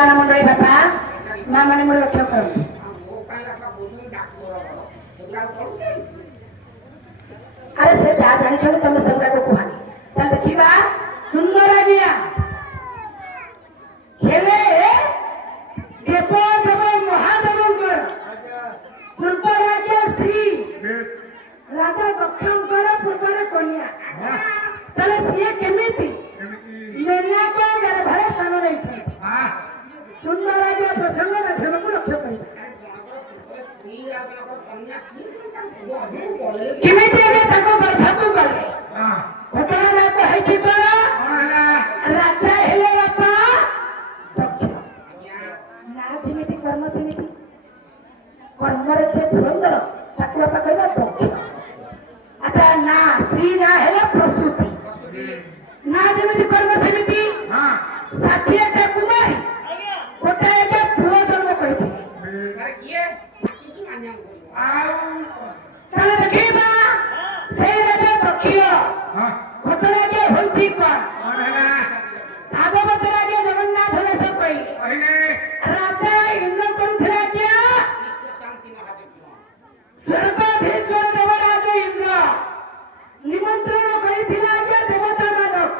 मान मंडली बापा माँ मैंने मोर लक्ष्य कर अरे से जा जानी छले तुम सबरा को कहानी चल देखिबा सुंदर आगिया खेले देव देव महादेवंकर पूर्व राज्य स्त्री राजा दक्षिणकर पूर्वर कन्या तले सीए केमिति मेरिया को गर्भरे स्थान नहीं सुंदर आगिया प्रसंग में धर्म को लक्ष्य कर केमिति आगे ताको गर्भको गले घटना ना तो है छिपर राजा हेले बापा ना जेमिति कर्म सेमिति कर्मरे जे धुरंधर ताको बापा कहबा दक्ष अच्छा ना स्त्री ना हेले प्रस्तुति ना जेमिति कर्म सेमिति साथियाटा कुमारी गोटे के पुरो जन्म करिथिले अरे किए की मान्या ताले देखिबा से राजा दक्षिण घटना के होइछि कोन भागवत राजा जगन्नाथ दास कहले राजा इंद्र करुथिला क्या विश्व शांति महादेव सर्वाधीश्वर देवराज इंद्र निमंत्रण करिथिला क्या देवता मानव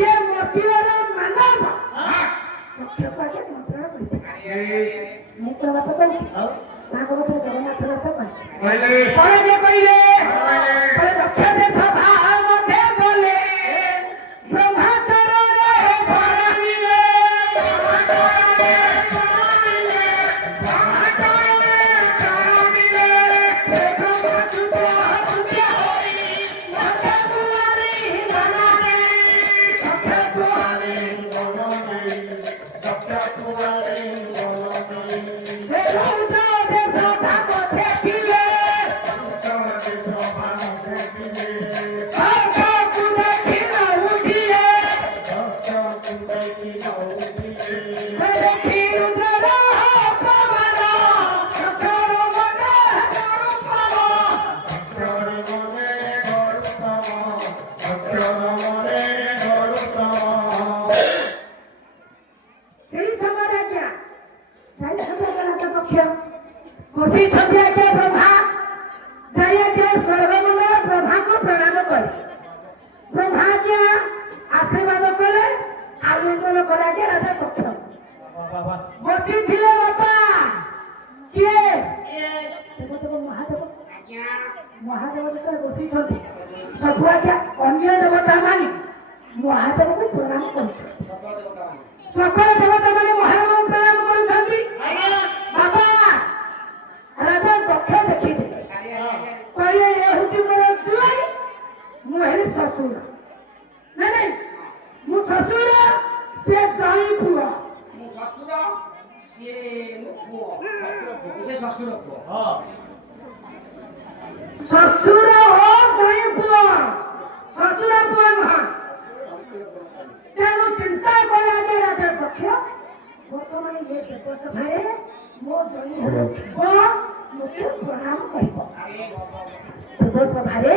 ये मतिवर मानव पक्षपात मंत्रण करिथिला मैं तो बात कहूं भागवत जगन्नाथ दास कहले कहले दक्ष देश भाव मते बोले ब्रह्मचर्य रे धर्मिले खुशी छबिया के ब्रह्मा जय के सर्वमंगल ब्रह्मा को प्रणाम करे ब्रह्मा के आशीर्वाद करे आलिंगन करा के राजा पक्ष बसी थिले बापा किए देखो महादेव महादेव तो बसी छथि सबुआ के अन्य देवता माने महादेव को प्रणाम करछे सकल देवता माने महादेव को प्रणाम करछथि बाबा राजा दक्ष देखी कहले ये हूँ मोर जुआई मुहेर ससुर नहीं मु ससुर से जई पुआ मु ससुर से मु पुआ से ससुर पुआ हां ससुर हो जई पुआ ससुर पुआ ना तेनु चिंता करा के राजा दक्ष वर्तमान ये पेपर सभारे मो जई हो मुझे प्रणाम करिबो तो सभारे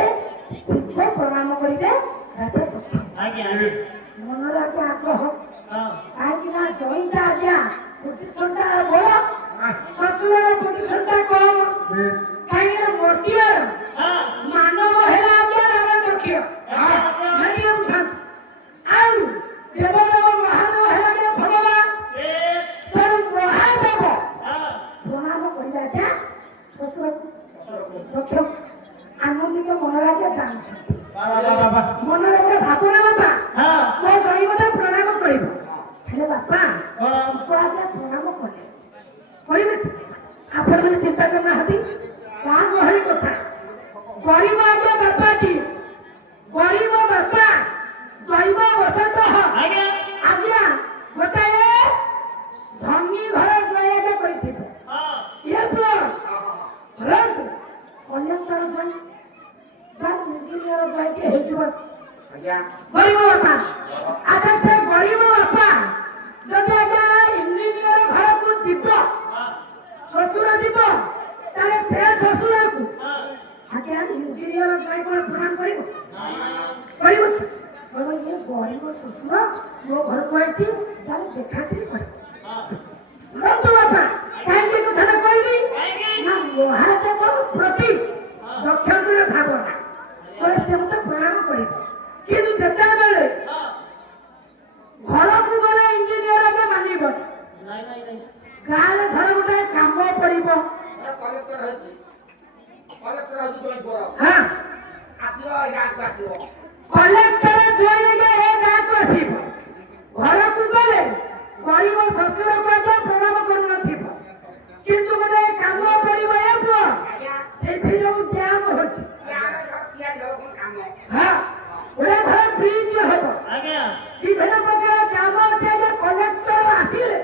शिव प्रणाम करिबे राजा दक्ष आज्ञा मनरा के आग्रह आज्ञा ना जईता आज्ञा पोजीशनटा बड़ ससुरर पोजीशनटा कम काई ना मोतियर मानव हेला आज्ञा राजा दक्ष नहीं हम छान आउ देवदेव महादेव हेला के भगवान तर महादेव प्रणाम करिबा क्या ससुर आनंदित मनराजा जानते मनराजा भावना बापा मैं जई मते प्रणाम करिबो हेले बापा राजा प्रणाम करिबे आपण माने चिंता करना हती का गहरी कथा गरीब आगे बापा की गरीब बापा दैव वसंत आज्ञा बताए धनी घर जया करिथिबो ये तो रंग कल्याणकर भाई बात इंजीनियर भाई के हेजुवर आज्ञा गरीब बापा आधा से गरीब बापा जदि आज्ञा इंजीनियर घर को जीव ससुर जीव ताले से ससुर को आज्ञा इंजीनियर भाई को प्रणाम करिबो करिबो ये गरीब ससुर मो घर को आइछि ताले देखाठी ଗରିବ ଶ୍ୱଶୁରକୁ ଆଜ୍ଞା ପ୍ରଣାମ କରୁନଥିବ କିନ୍ତୁ ଗୋଟେ କାମ କରିବ ଏ ପୁଅ ସେଇଠି ଯୋଉ ଡ୍ୟାମ ହଉଛି ହଁ ଗୋଟେ ଘର ବ୍ରିଜ ହବ ବିଭିନ୍ନ ପ୍ରକାର କାମ ଅଛି ଆଜ୍ଞା କଲେକ୍ଟର ଆସିଲେ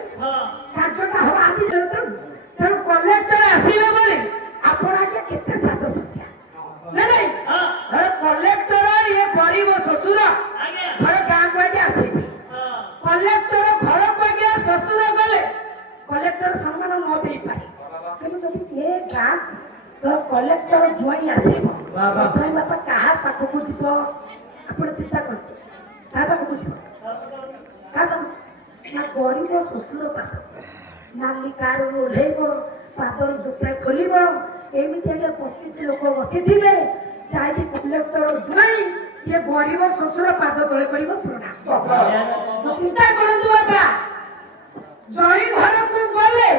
କାର୍ଯ୍ୟଟା ହବ ଆଜି ତେଣୁ କଲେକ୍ଟର ଆସିବେ ବୋଲି ଆପଣ ଆଜ୍ଞା କେତେ ସାଜସଜ୍ଜା ନାଇଁ କଲେକ୍ଟର ଇଏ ଗରିବ ଶ୍ୱଶୁର ଘର ଗାଁକୁ ଆଜ୍ଞା ଆସିବେ କଲେକ୍ଟର ଘରକୁ ଆଜ୍ଞା ଶ୍ୱଶୁର ଗଲେ କଲେକ୍ଟର ସମ୍ମାନ ନ ଦେଇପାରେ କିନ୍ତୁ ଯଦି ଏ ଗାଁ ତୋର କଲେକ୍ଟର ଜ୍ୱାଇଁ ଆସିବ ପ୍ରଥମେ ବାପା କାହା ପାଖକୁ ଯିବ ଆପଣ ଚିନ୍ତା କରନ୍ତୁ କାହା ପାଖକୁ ଯିବ କାହା ପାଖକୁ ନା ଗରିବ ଶ୍ୱଶୁର ପାଖକୁ ନାଲି କାରୁ ଓହ୍ଲେଇବ ପାଦରୁ ଜୋତା ଖୋଲିବ ଏମିତି ଆଜ୍ଞା 25 ଲୋକ ବସିଥିବେ ଯାଇକି କଲେକ୍ଟର ଜ୍ୱାଇଁ ଇଏ ଗରିବ ଶ୍ୱଶୁର ପାଦ ତଳେ କରିବ ପ୍ରଣାମ ଚିନ୍ତା କରନ୍ତୁ ବାପା ଜ୍ୱାଇଁ ଘରକୁ ଗଲେ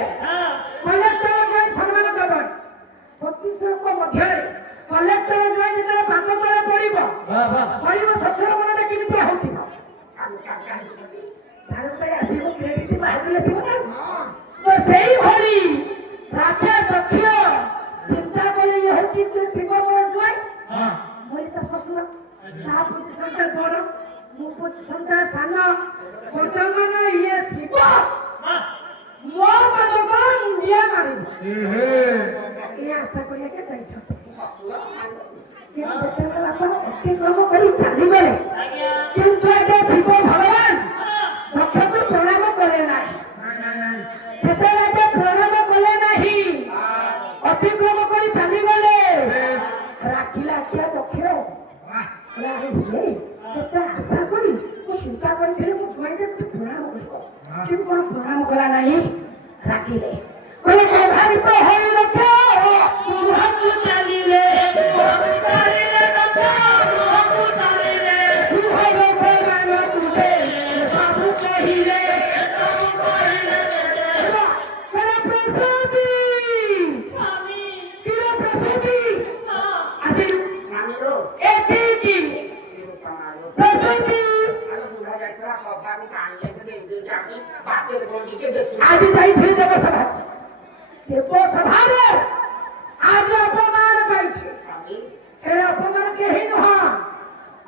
କଲେକ୍ଟର ଜ୍ୱାଇଁ ସମ୍ମାନ ଦେବ 25 ଲୋକ ମଧ୍ୟରେ କଲେକ୍ଟର ଜ୍ୱାଇଁ ଯେତେବେଳେ ପାଦ ତଳେ ପଡ଼ିବ ଗରିବ ଶ୍ୱଶୁର ମନଟା କେମିତି ହଉଥିବ ଭାରତରେ ଆସିବ କ୍ରେଡିଟ୍ ବାହାରକୁ ଆସିବ ନା ତ ସେଇଭଳି ରାଜା ଦକ୍ଷ ଚିନ୍ତା କଲେ ଇଏ ହଉଛି ଯେ ଶିବ ମୋର ଜ୍ୱାଇଁ ବୋଲି ତା ଶ୍ୱଶୁର ତା ପୋଜିସନଟା ବଡ଼ ମୋ ପୋଜିସନଟା ସାନ ବର୍ତ୍ତମାନ ଇଏ ଶିବ ମୋ ପାଦକୁ ମୁଣ୍ଡିଆ ମାରିବ ଏ ଆଶା କରିବାକୁ ଯାଇଛନ୍ତି କିନ୍ତୁ ଯେତେବେଳେ ଆପଣ ଅତିକ୍ରମ କରି ଚାଲିଗଲେ କିନ୍ତୁ ଆଜ୍ଞା ଶିବ ଭଗବାନ ଦକ୍ଷକୁ ପ୍ରଣାମ କଲେ ନାହିଁ ସେତେବେଳେ ଆଜ୍ଞା ପ୍ରଣାମ କଲେ ନାହିଁ ଅତିକ୍ରମ କରି ଚାଲିଗଲେ ରାଖିଲା ଆଜ୍ଞା ଦକ୍ଷ କେତେ ଆଶା କରି ମୁଁ ଚିନ୍ତା କରିଥିଲି ମୁଁ ଜ୍ୱାଇଁରେ ପ୍ରଣାମ କରିବ କିନ୍ତୁ କଣ ପ୍ରଣାମ କଲା ନାହିଁ ରାଗିଲେ କହିଲେ ପ୍ରଭାବିତ ହୋଇ ଦକ୍ଷ ଚାଲିଲେ ଆଜି ଯାଇଥିଲି ଦେବସଭା ଦେବସଭାରେ ଆଜି ଅପମାନ ପାଇଛି ଏ ଅପମାନ କେହି ନୁହଁ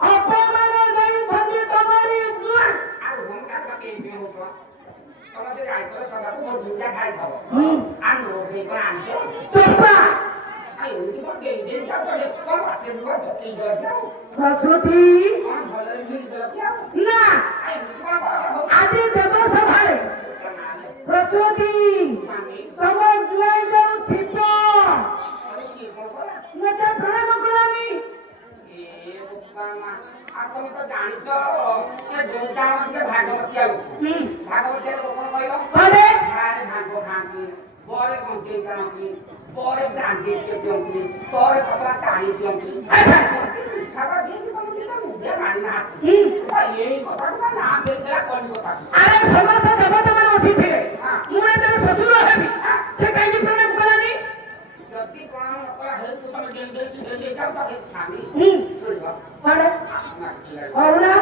ଅପମାନ ଦେଇଛନ୍ତି ତମରି ଚୋପା ପ୍ରସୂତି ନା ଆଜି ଦେବସଭାରେ ପ୍ରସୂତି ତମ ଜ୍ୱାଇଁ ଯୋଉ ଶିବ ମତେ ପ୍ରଣାମ କଲାନି ଆପଣ ତ ଜାଣିଛ ସେ ଯୋଉଟା ଭାଗବତିଆ ଲୋକ ଭାଗବତିଆ ଲୋକ କଣ କହିବ ଭାଗ ଖାଆନ୍ତି ପରେ ଗଞ୍ଜେଇ ଟାଣନ୍ତି ପରେ ବ୍ରାଣ୍ଡି ପିଅନ୍ତି ପରେ କପଡ଼ା ଟାଣି ପିଅନ୍ତି ସାରା ଦେଇକି ତମେ ଦିନ ମୁଣ୍ଡେ ମାରିନାହାନ୍ତି ଏଇ କଥାକୁ ତା ନାଁ ଦେଇଦେଲା କଲିକତା ଆରେ ସମସ୍ତ ଦେବତା ମାନେ ବସିଥିଲେ ମୁଁ ଏତେବେଳେ ଶ୍ୱଶୁର ହେବି ସେ କାହିଁକି ପ୍ରଣାମ କଲାନି ଯଦି ପ୍ରଣାମ କରା ହେତୁ ତମେ ଦେଇ ଯାଉ ତାହେଲେ ସ୍ୱାମୀ ଶୁଣିବ କଣ କହୁନା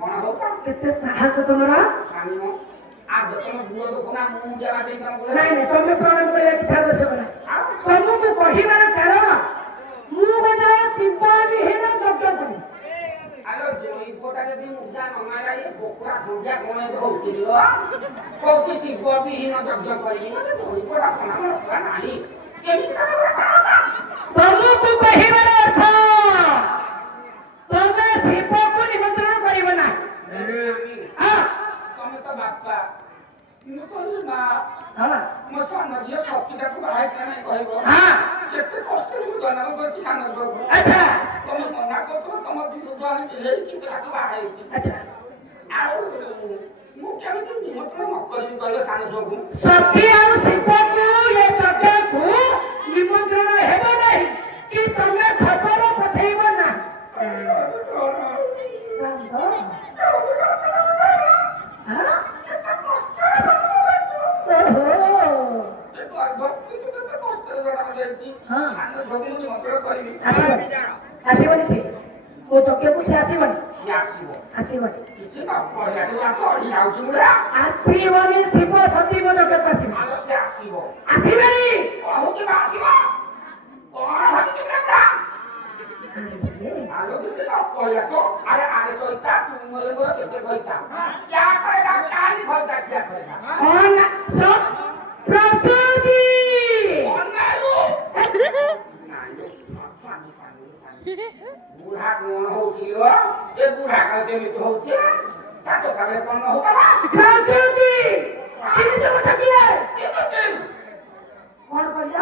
କଣ ହଉ କେତେ ସାହସ ତମର ସ୍ୱାମୀ ମୋ ଆଗ ତମ ବୁଅ ଦେଖୁନା ମୁଁ ଦେବା ଦେଇ ତମ ନାଇଁ ନାଇଁ ତମେ ପ୍ରଣାମ କରିବା କିଛି ଆବଶ୍ୟକ ନାହିଁ ତମକୁ କହିବାର କାରଣ ମୁଁ ଗୋଟେ ଶିବ ବିହୀନ ଯଜ୍ଞ କରି ଆଲୋ ଜଇ ପଟା ଯଦି ମୁଜା ନମାଇଲା ଏ ବୋକରା ଖଞ୍ଜା କଣ ହଉଥିଲ କହୁଛି ଶିବ ବିହୀନ ଯଜ୍ଞ କରିବି ମାନେ ଜଇ ପଟା ପ୍ରଣାମ କରା ନାହିଁ କେମିତି ତମକୁ କହିବାର ଅର୍ଥ ତମେ ଶିବକୁ ନିମନ୍ତ୍ରଣ କରିବ ନାହିଁ ତମେ ତ ବାପା ମୁଁ କହିଲି ମା ମୋ ସାନ ଝିଅ ସତୀଟାକୁ ବାହା ହେଇଥିଲା ନାଇଁ କହିବ କେତେ କଷ୍ଟରେ ମୁଁ ଜନ୍ମ କରିଛି ସାନ ଝିଅକୁ ତମେ ମନା କରୁଥିବ ତମ ବିରୁଦ୍ଧ ହେଇକି ତାକୁ ବାହା ହେଇଛି ଆଉ ମୁଁ କେମିତି ନିମନ୍ତ୍ରଣ ନ କରିବି କହିଲ ସାନ ଝିଅକୁ ସତୀ ଆଉ ଶିବକୁ ଏ ଯଜ୍ଞକୁ ନିମନ୍ତ୍ରଣ ହେବ ନାହିଁ କି ତମେ ଖବର ପଠେଇବ ନା ସାନ ଝିଅକୁ ମୁଁ ନିମନ୍ତ୍ରଣ କରିବି ଆସିବନି ସେ ମୋ ଯଜ୍ଞକୁ ସେ ଆସିବନି ସିଏ ଆସିବ ଆସିବନି କିଛି ନ କହିଲା ତୁ ଚଢି ଯାଉଛୁ ବୁଢା ଆସିବନି ଶିବ ସତୀ ମୋ ଜଗତ ଆସିବ ଆଲୋ ସେ ଆସିବ ଆସିବନି କହୁଛି ବା ଆସିବ କଣ ଭାବୁଛୁ ବୁଢା ଆଲୋ କିଛି ନ କହିଲା ତ ଆରେ ଆରେ ଚଇତା ତୁ ମଲେ ମୋର କେତେ କହିତା क्या करेगा काली खोलता क्या करेगा କଣ ସବ ପ୍ରସୂତି ଅନାଲୁ ନାଇଁ ବୁଢା କଣ ହଉଛି ଲୋ ଏ ବୁଢା କାଳେ କେମିତି ହଉଛି ତାକୁ କାଳେ କଣ ହଉଥିଲା ପ୍ରସୂତି ସିନି ତ କଥା କିଏ କେମିତି କଣ କହିଲ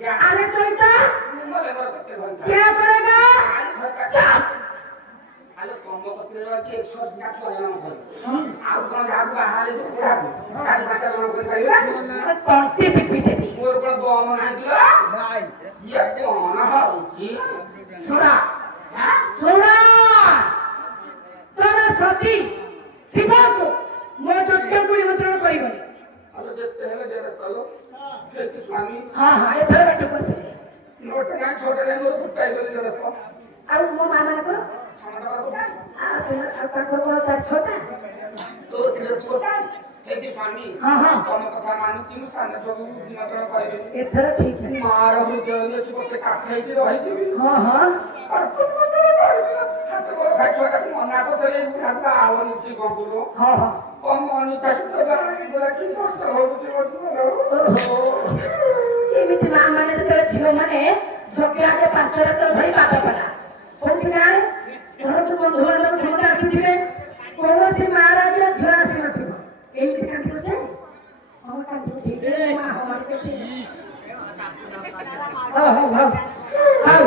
क्या ଆରେ ଚଇତା मले मोर केते घंटा क्या करेगा काली खोलता चुप आलो कम कतरे रही 100 का छुआ जन कर आउ कोन जागु बाहाले बुढ़ा को काली भाषा जन कर पाइला ତଣ୍ଟି ଚିପି ଦେବି मोर कोन दम नाही दियो नाही ये कोन हଉଛି ଶୁଣ हां ଶୁଣ ତମେ ସତୀ ଶିବକୁ ମୋ ଯଜ୍ଞକୁ ନିମନ୍ତ୍ରଣ କରିବନି आलो देखते हैं जरा चलो देखि स्वामी ହଁ ହଁ ଏଥର ବାଟକୁ ଆସିଲେ नोट ना छोटे रे मोर फुटाई बोली जरा तो ଆଉ ମୋ ମା ମାନଙ୍କର समझ रहा ଆଉ ତାଙ୍କର କଣ ଚାରି ଛଅଟା तो तिले तू कोटा देखि स्वामी ହଁ ହଁ तम कथा मानुची मु साने सब निमंत्रण करबे ଏଥର ଠିକ ଅଛି मार हृदय ने कि बसे काठै कि रहि जीवी ହଁ ହଁ मना करते बुढ़ा आवनी सी गंगुलो ହଁ ହଁ कम अनिच्छा बोला कि कष्ट होଉଛି ଏମିତି ମା ମାନେ ଯେତେବେଳେ ଝିଅ ମାନେ ଝୋକେ ଆଗେ 5 ରାତ ଧରି ପାଦ ପଡା ହଉଛି ନା ଘରକୁ ବନ୍ଧୁ ବାନ୍ଧବ ସମସ୍ତେ ଆସିଥିବେ କୌଣସି ମା ରାଗିଲା ଝିଅ ଆସିନଥିବ ଏମିତି କାନ୍ଦିବ ସେ ହଁ କାନ୍ଦିବ ଠିକ ମା ହଉ ହଉ ହଉ